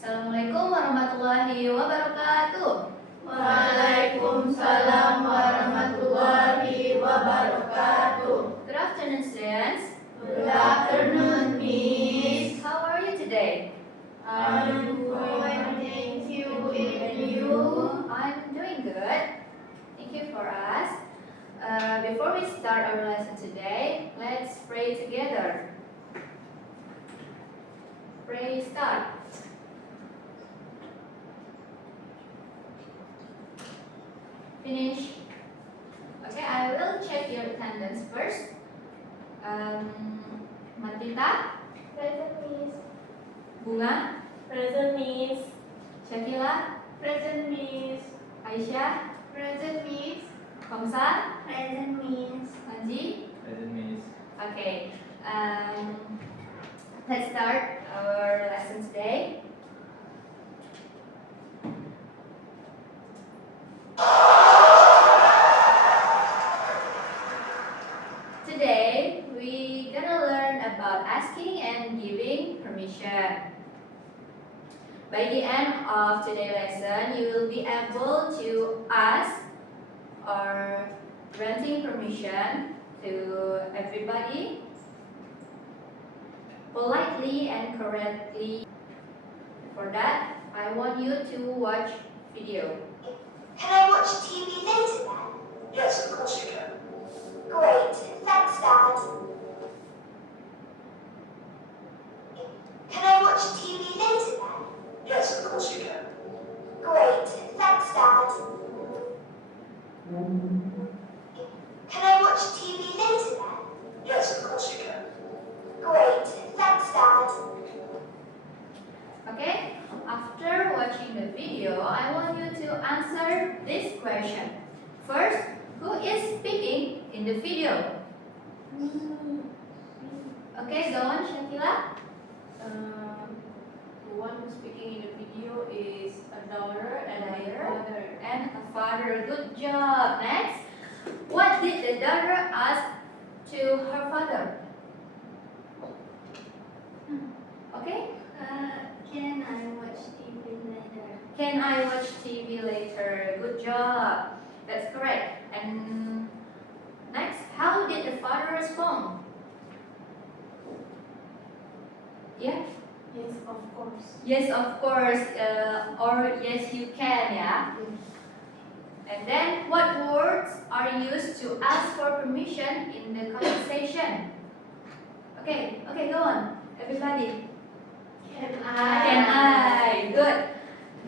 Assalamualaikum warahmatullahi wabarakatuh. Waalaikumsalam warahmatullahi wabarakatuh. Good afternoon, students. Good afternoon, Miss. How are you today? I'm fine, thank you. And you? I'm doing good. Thank you for us. Before we start our lesson today, let's pray together. Pray start. Finish. Okay, I will check your attendance first. Matita, Present, Miss. Bunga, Present, Miss. Syakila, Present, Miss. Aisyah, Present, Miss. Komsa, Present, Miss. Panji. Present, Miss. Okay, let's start our lesson today. Today, we're gonna learn about asking and giving permission. By the end of today's lesson, you will be able to ask or granting permission to everybody politely and correctly. For that, I want you to watch video. Can I watch TV later then? Yes, of course you can. Great, thanks Dad. Can I watch TV later then? Yes, of course you can. Great, thanks Dad. Can I watch TV later then? Yes, of course you can. Great, thanks Dad. Okay? After watching the video, I want you to answer this question. First, who is speaking in the video? Okay, go on, Shakila. The one who's speaking in the video is a daughter and a father. And a father. Good job. Next, what did the daughter ask to her father? Okay? Can I watch TV later? Can I watch TV later? Good job. That's correct. And next, how did the father respond? Yeah? Yes, of course. Yes, of course. Or yes, you can, yeah? And then, what words are used to ask for permission in the conversation? Okay, go on. Everybody. Can Can I? Good.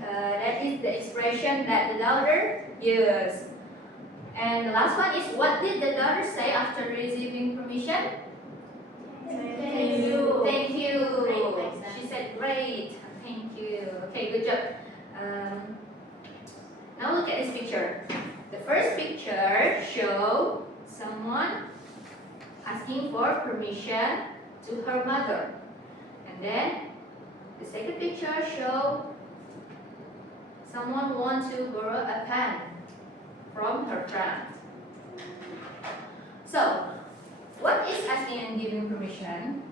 That is the expression that the daughter used. And the last one is, what did the daughter say after receiving permission? Thank you. Thank you. Great, thanks, She said, great. Thank you. Okay, good job. Now look at this picture. The first picture shows someone asking for permission to her mother. And then the second picture shows someone wants to borrow a pen from her friend. So, what is asking and giving permission?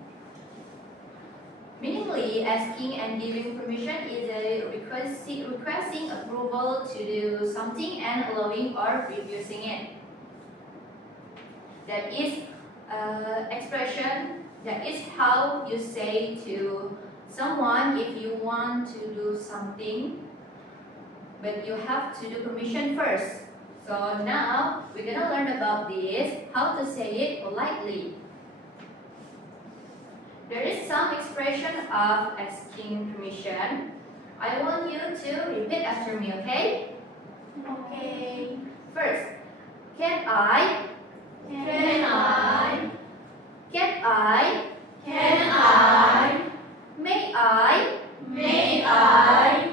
Meaningly, asking and giving permission is a requesting approval to do something and allowing or refusing it. That is expression, that is how you say to someone if you want to do something, but you have to do permission first. So now, we're gonna learn about this, how to say it politely. There is some expression of asking permission. I want you to repeat after me, okay? Okay. First, can I? Can I? Can I? Can I? May I? May I?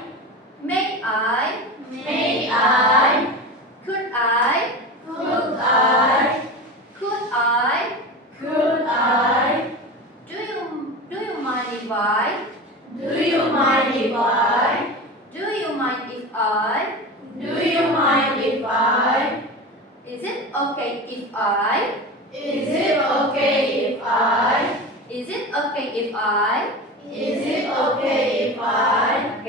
May I? May I? Could I? Could I? Could I? Could I? Do you mind if I? Do you mind if I? Do you mind if I? Do you mind if I? Is it okay if I? Is it okay if I? Is it okay if I? Is it okay if I?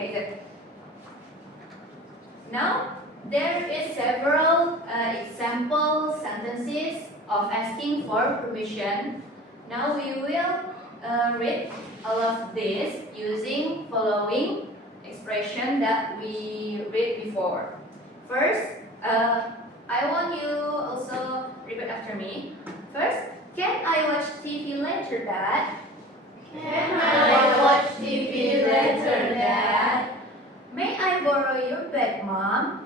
Now, there is several example sentences of asking for permission. Now we will read all of this using following expression that we read before. First, I want you also repeat after me. First, can I watch TV later, Dad? Can I watch TV later, Dad? May I borrow your bag, Mom?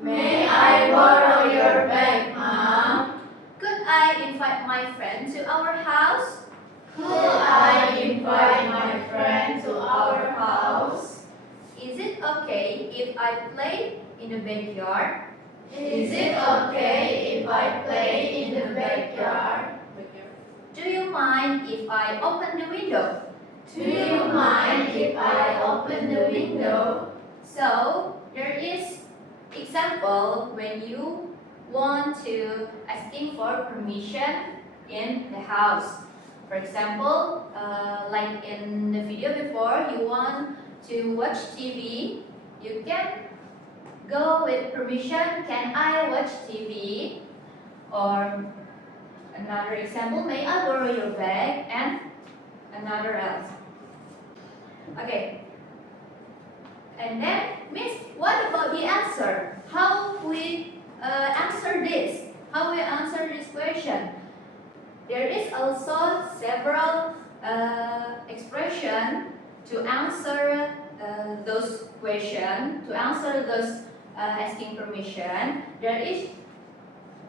May I borrow your bag, Mom? Could I invite my friend to our house? Could I invite my friend to our house? Is it okay if I play in the backyard? Is it okay if I play in the backyard? Do you mind if I open the window? Do you mind if I open the window? So, there is example when you want to asking for permission in the house. For example, like in the video before, you want to watch TV, you can go with permission, can I watch TV? Or another example, may I borrow your bag? And another else. Okay. And then, Miss, what about the answer? How we answer this? How we answer this question? There is also several expression to answer those questions, to answer those asking permission. There is,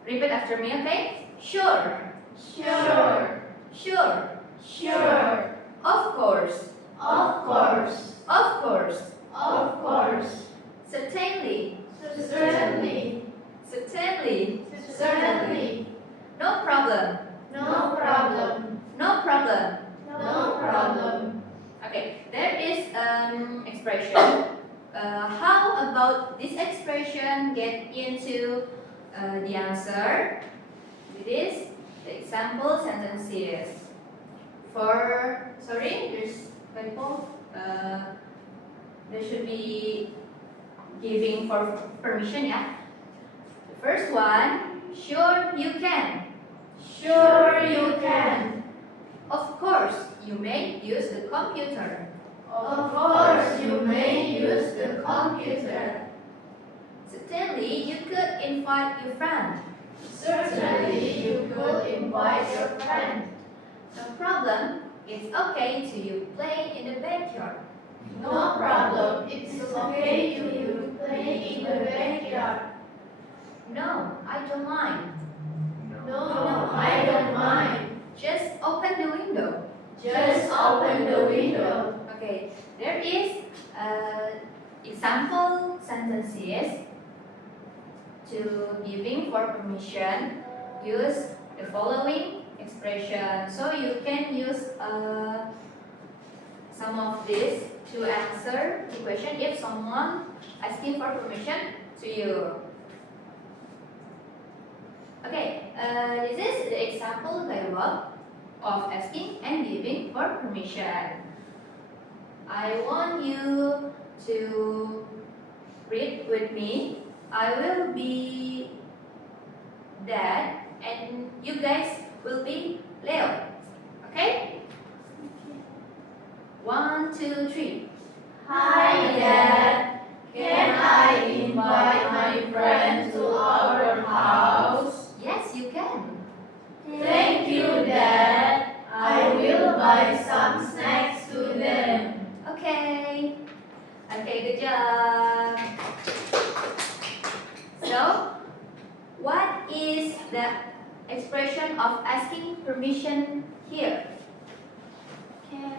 repeat after me, okay? Sure, Sure, sure, sure, of course, of course, of course, of course, certainly, certainly, certainly, certainly, no problem, no problem, no problem. no problem. Okay, there is expression. How about this expression get into the answer? It is the example sentences. There's people. There should be giving for permission, yeah. The first one, sure you can. Sure you can. Of course, you may use the computer. Of course you may use the computer. Certainly, you could invite your friend. Certainly you could invite your friend. No problem. It's okay to you play in the backyard. No problem. It's okay to you play in the backyard. No, I don't mind. No, I don't mind. Just open the window. Just open the window. Okay, there is example sentences to giving for permission. Use the following expression. So you can use some of this to answer the question if someone asking for permission to you. Okay, this is the example dialogue of asking and giving for permission. I want you to read with me. I will be Dad and you guys will be Leo. Okay? 1, 2, 3. Hi Dad. Can I invite my friend to our house? Yes, you can. Thank you, Dad. I will buy some snacks to them. Okay. Okay, good job. So, what is the expression of asking permission here? Can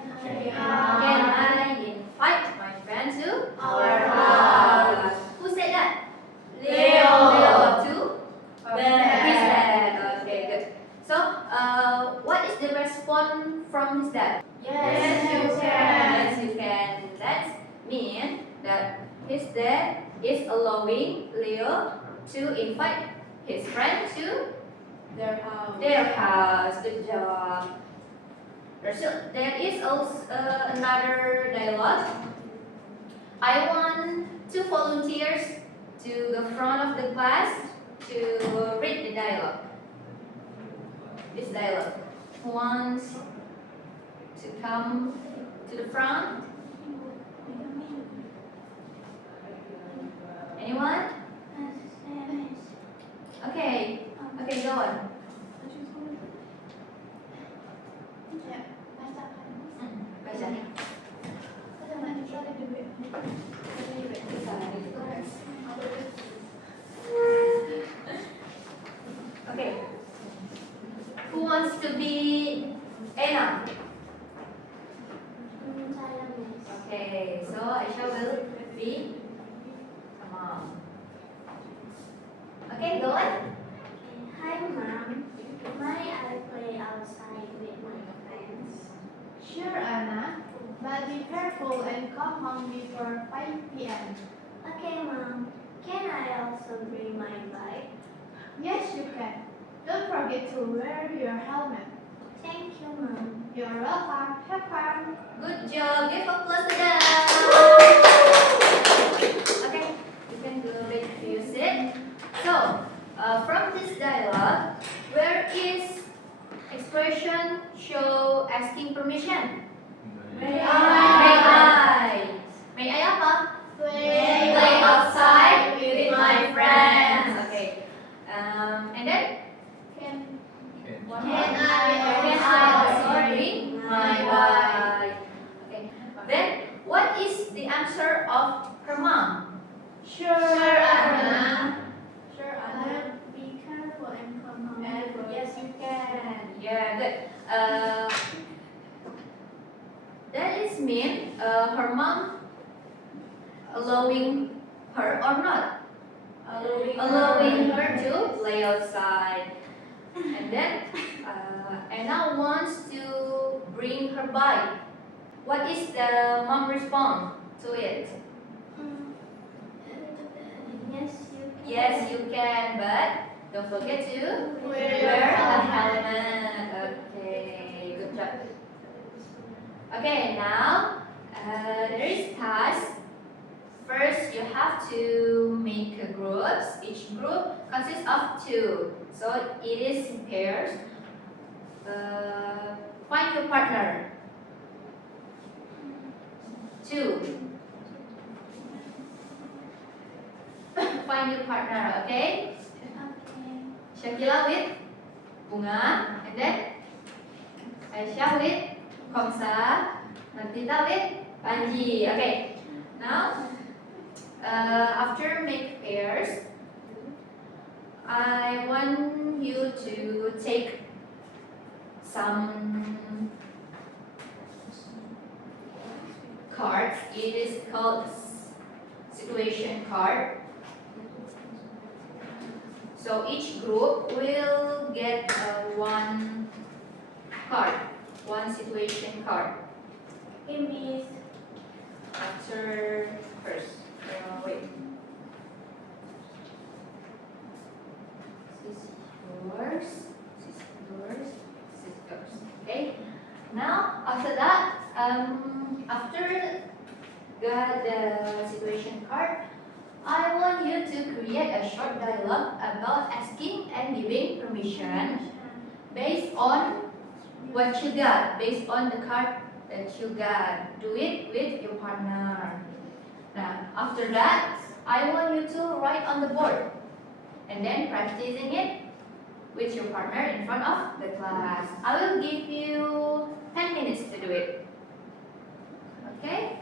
I invite my friend to Our house. Who said that? Leo. Leo too? Dad. His dad. Okay, good. So, what is the response from his dad? Yes, you can. Yes, you can. That means that his dad is allowing Leo to invite his friend to Their house. their house. Good job. There is also another dialogue. I want 2 volunteers to the front of the class to read the dialogue. This dialogue. Who wants to come to the front? Anyone? Okay. Okay, go on. Baca. Okay. Who wants to be Anna? Okay, so Aisha will be mom. Okay, go on. Hi, Mom. May I play outside with my friends? Sure, Anna, but be careful and come home before 5 p.m. Okay, Mom. Can I also bring my bike? Yes, you can. Don't forget to wear your helmet. Thank you, Mom. You're welcome. Have fun. Good job. Give applause to them. Okay, you can go ready to use it. So, from this dialogue, where is expression show asking permission? May May I? May I apa? Play outside with my friends. Okay. And then? Can One Can more. I Can also I also bring bring my my bike? Okay. Then, what is the answer of her mom? Sure, Anna. Sure, Anna. But be careful and come home. Yes, you can. Yeah, good. That is mean her mom allowing her or not? Allowing her to play outside. And then Anna wants to bring her bike. What is the mom response to it? Yes, you can. Yes, you can, but don't forget to Wear a helmet. Okay, good job. Okay, now there is task. First, you have to make groups. Each group consists of 2, so it is in pairs. Find your partner. 2. Find your partner, okay? Okay. Shakila with Bunga, and then Aisyah with Komsa, Martita with Panji. Okay, now after make pairs, I want you to take some cards. It is called situation card. So each group will get one card, one situation card. Okay, Miss. After first, wait. This is yours. This is yours. This is yours. Okay. Now after that, after got the situation card, I want you to create a short dialogue about asking and giving permission based on what you got, based on the card that you got. Do it with your partner. Now, after that, I want you to write on the board and then practicing it with your partner in front of the class. I will give you 10 minutes to do it. Okay?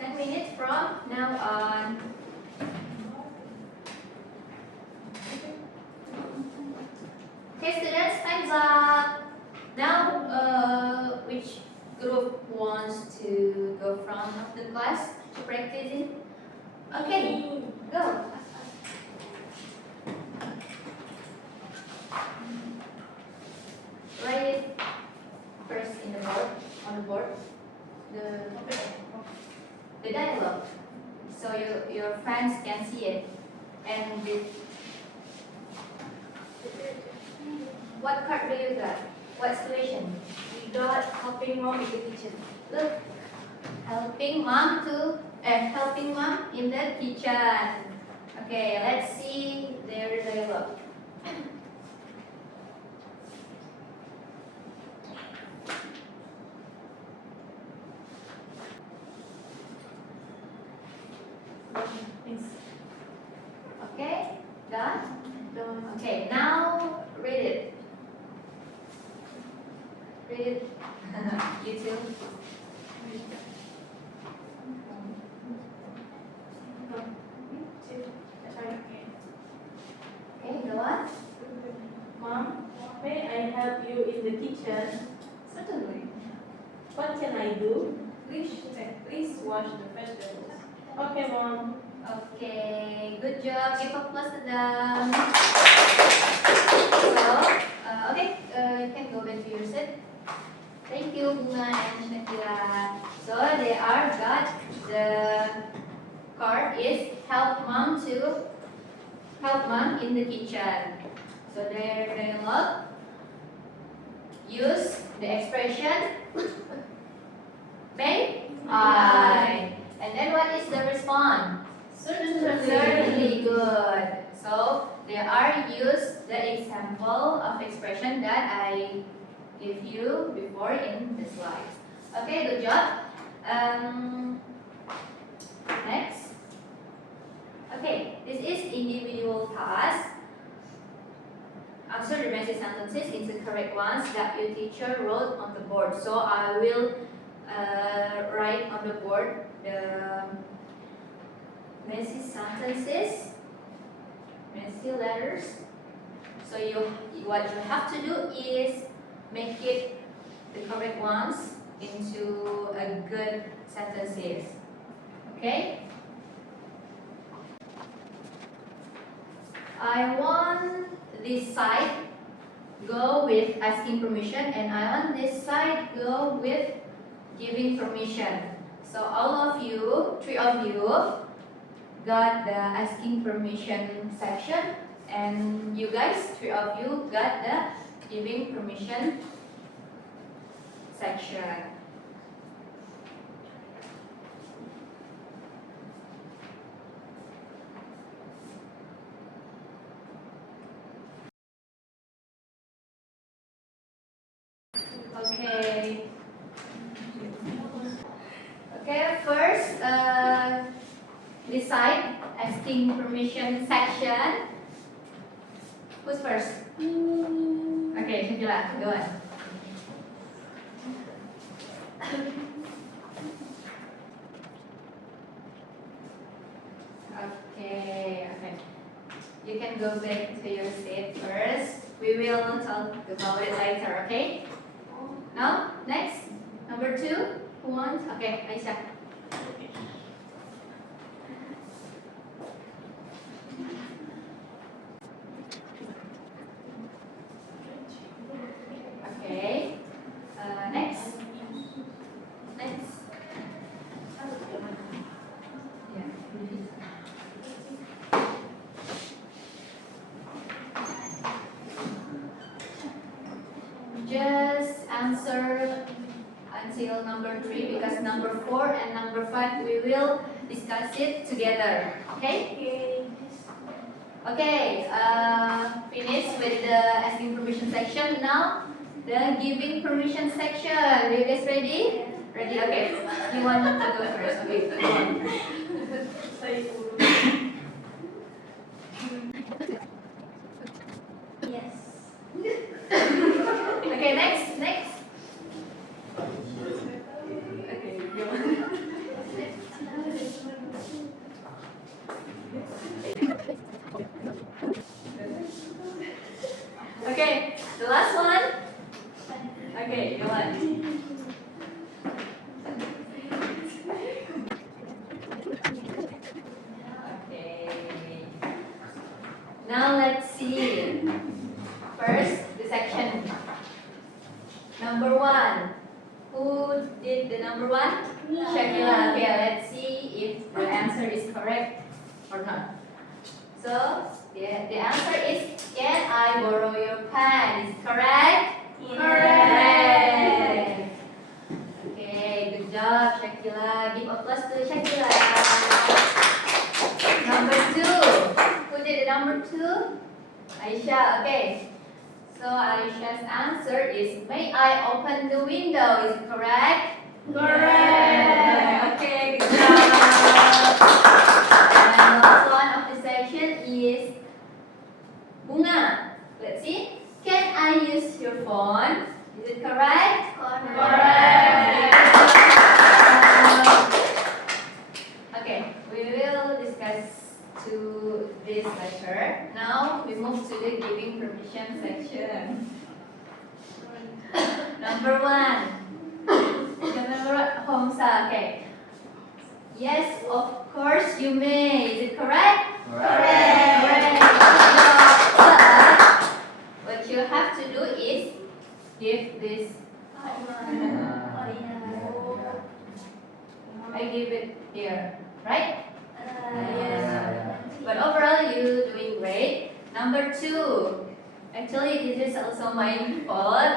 10 minutes from now on. Okay, students, time's up. Now, which group wants to go front of the class to practice it? Okay, go. Write it first in the board, on the board, the dialogue, so your friends can see it. And what card do you got? What situation? We got helping mom in the kitchen. Look, helping mom in the kitchen. Okay, let's see their dialogue. Okay, done? Okay, now read it. Read it. You too. Okay, go on. Mom, may I help you in the kitchen? Certainly. What can I do? Please wash the vegetables. Okay, Mom. Okay, good job. Give applause to them. So, you can go back to your seat. Thank you, Bunga and Shakira. So they are got the card is help mom in the kitchen. So their dialogue use the expression may I. And then what is the response? Certainly good. So they are use the example of expression that I give you before in the slides. Okay, good job. Next. Okay, this is individual task. Answer the message sentences into correct ones that your teacher wrote on the board. So I will write on the board the messy sentences, messy letters. So what you have to do is make it the correct ones into a good sentences. Okay? I want this side go with asking permission, and I want this side go with giving permission. So all of you, 3 of you, got the asking permission section, and you guys, 3 of you, got the giving permission section. Okay. Okay, first, decide asking permission section. Who's first? Okay, Shakila, go on. Okay. You can go back to your seat first. We will talk about it later, okay? Now, next, number 2, who wants? Okay, Aisyah. Okay, next. Just answer until number 3 because number 4 and number 5 we will discuss it together. Okay? Okay, finish with the asking permission section. Now, the giving permission section. Are you guys ready? Ready? Okay. You want to go first? Okay, go on. Yes. Okay, next. Okay, go on. Okay, the last one. Okay, go on. Okay. Now let's see. First, the section. Number 1. Who did the number 1? Shakila. Okay, let's see if the answer is correct or not. So, the answer is, can I borrow your pen? Is it correct? Yes. Correct. Okay, good job, Shakila. Give applause to Shakila. Number 2. number 2? Aisha, okay. So Aisha's answer is, may I open the window? Is it correct? Correct. Okay, good job. And the last one of the section is Bunga. Let's see. Can I use your phone? Is it correct? Correct. Okay, we will discuss to this later. Now we move to the giving permission section. Number 1. Homsa, okay. Yes, of course you may. Is it correct? Correct. But what you have to do is give this. I give it here, right? Yes. But overall, you doing great. Number 2. Actually, this is also my fault.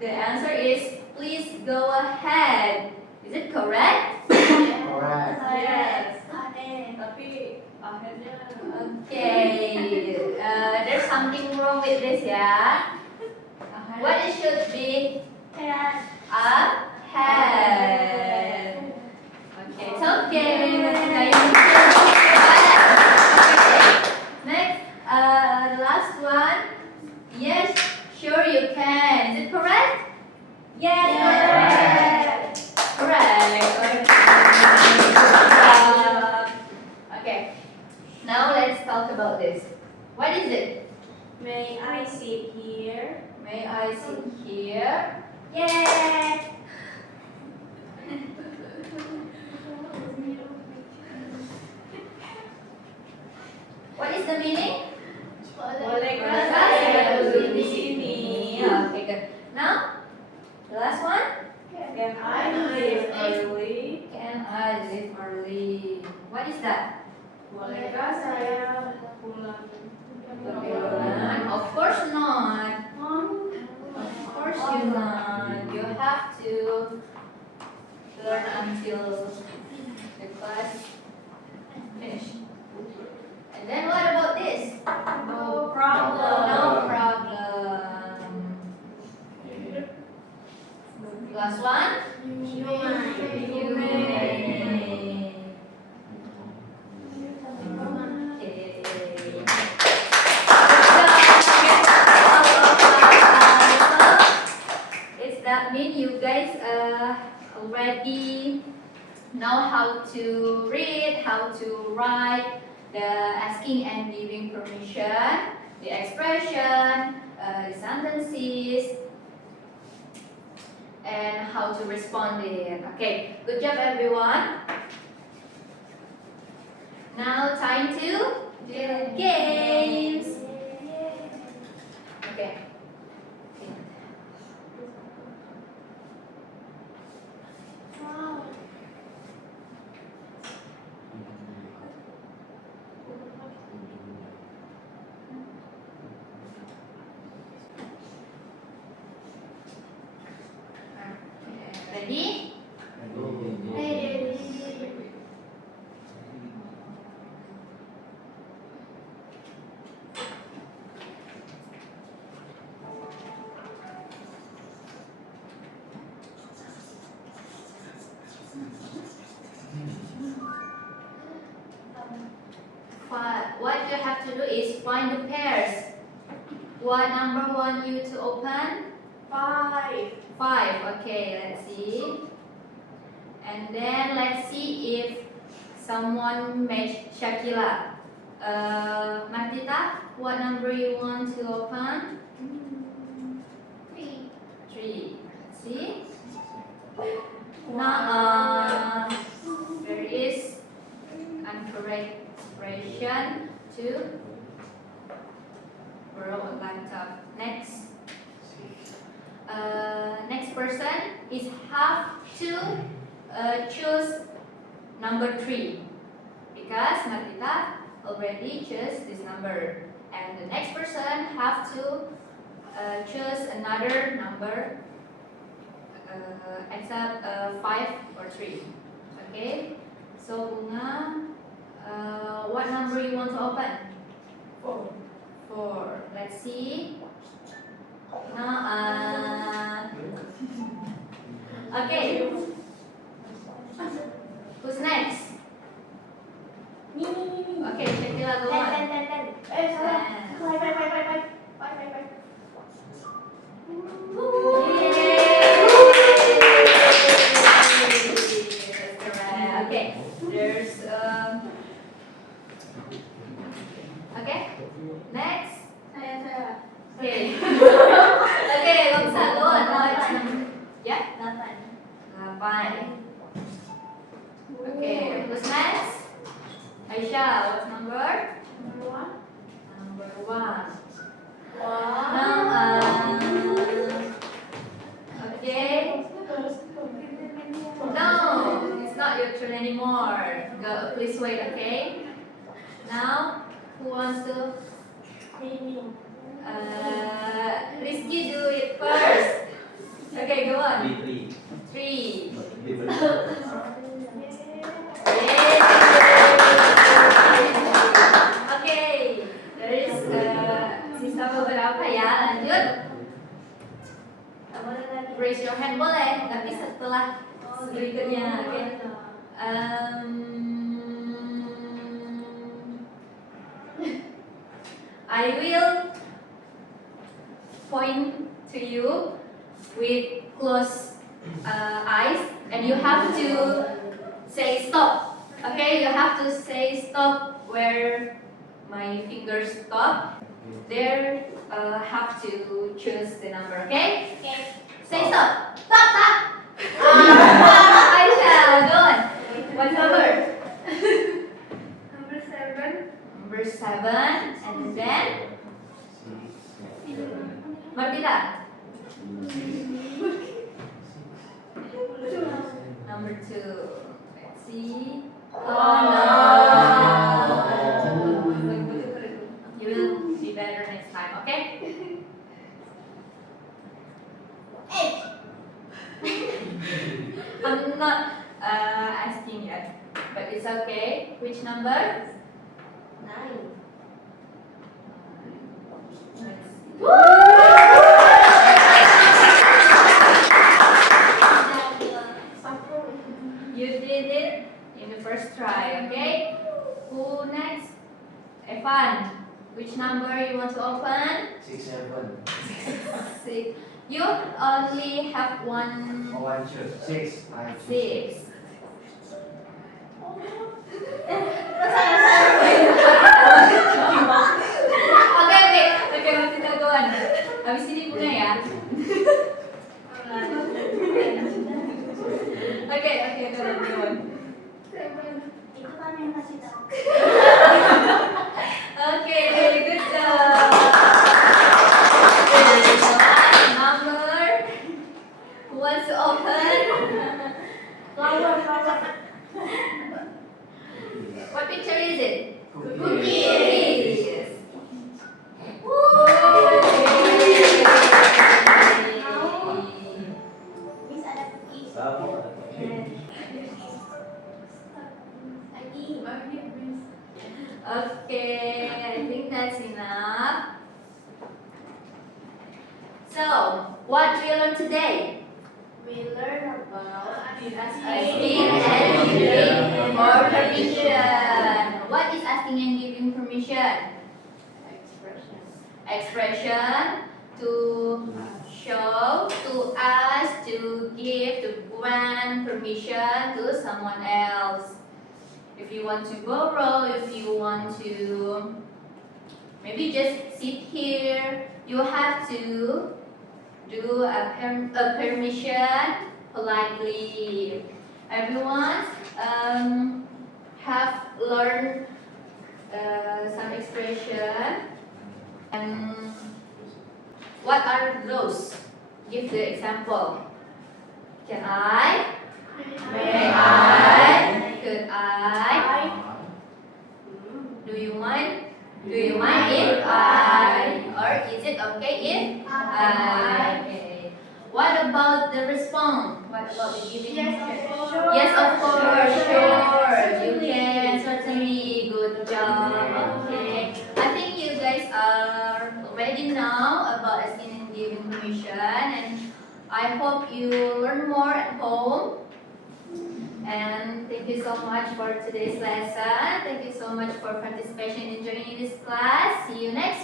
The answer is, please go ahead. Is it correct? Correct. Yes. Tapi akhirnya okay. There's something wrong with this ya. What it should be? A head. Okay, it's okay. Next, the last one. Yes, sure you can. Is it correct? Yes, Correct. Okay. Now let's talk about this. What is it? May I sit here? May I sit here? Yes. What is the meaning? Bolehkah saya duduk di sini? Okay, good. Now, the last one. Can I leave early? Can I leave early? What is that? Bolehkah saya pulang? Of course not. Of course you not. You have to learn until the class finish. And then what about this? No problem. No problem. Last one. You You may. Okay. Does that mean you guys already know how to read, how to write the asking and giving permission, the expression, the sentences, and how to respond it. Okay, good job everyone. Now time to do games. Okay. Ready? What you have to do is find the pairs. What number want you to open? 5. 5. Okay, let's see. And then let's see if someone match Shakila. Martita, what number you want to open? 3. Let's see. Now, there is incorrect expression to borrow a laptop. Next. Next person is have to choose number 3 because Martita already chose this number, and the next person have to choose another number except 5 or 3. Okay. So Bunga, what number you want to open? 4. Let's see. Now, okay. Who's next? Okay, Shatila, go on. Salah. Ten. Bye. Okay, there's okay, next. Okay. Okay, Longsa, go on. Yeah, 8. Okay, who's next? Aisha, what's number? Number 1. Now, okay. No, it's not your turn anymore. Go, please wait, okay? Now, who wants to? Rizky, do it first. Okay, go on. 3. Oke, dari sisa beberapa ya, lanjut. Raise your hand boleh, tapi setelah berikutnya, oke. I will point to you with closed eyes, and you have to say stop. Okay, you have to say stop where my fingers stop. There, have to choose the number. Okay? Say stop. Stop. Aisha, go on. What number? Number 7, and then Martita. Number 2. Let's see. Oh no. You will be better next time, okay? I'm not asking yet, but it's okay. Which number? 9. You did it in the first try, okay? Who next? Evan, which number you want to open? 6, 7. 6. You only have one. 6. 6. Oke, kita go on. Habis ini Bunga ya. Oke, go on. Itu kan yang kasih tahu. Okay, good job. Number. Who wants to open? Flower. What picture is it? Cookies. Cookies. Bisa ada cookies. Okay, I think that's enough. So, what we learned today? We learn about Asking and giving for permission. What is asking and giving permission? Expression to show, to ask, to give, to grant permission to someone else. If you want to borrow, if you want to maybe just sit here, you have to do a permission politely. Everyone have learned some expression. And what are those? Give the example. Can I? May I? Could I? Do you mind? Do you mind if I? Or is it okay if I? Okay. What about the response? What about the giving Yes, permission? of course. Yes, of course, sure. You Certainly. can certainly. Good job. Okay. I think you guys are ready now about asking and giving permission, and I hope you learn more at home. And thank you so much for today's lesson. Thank you so much for participation and joining this class. See you next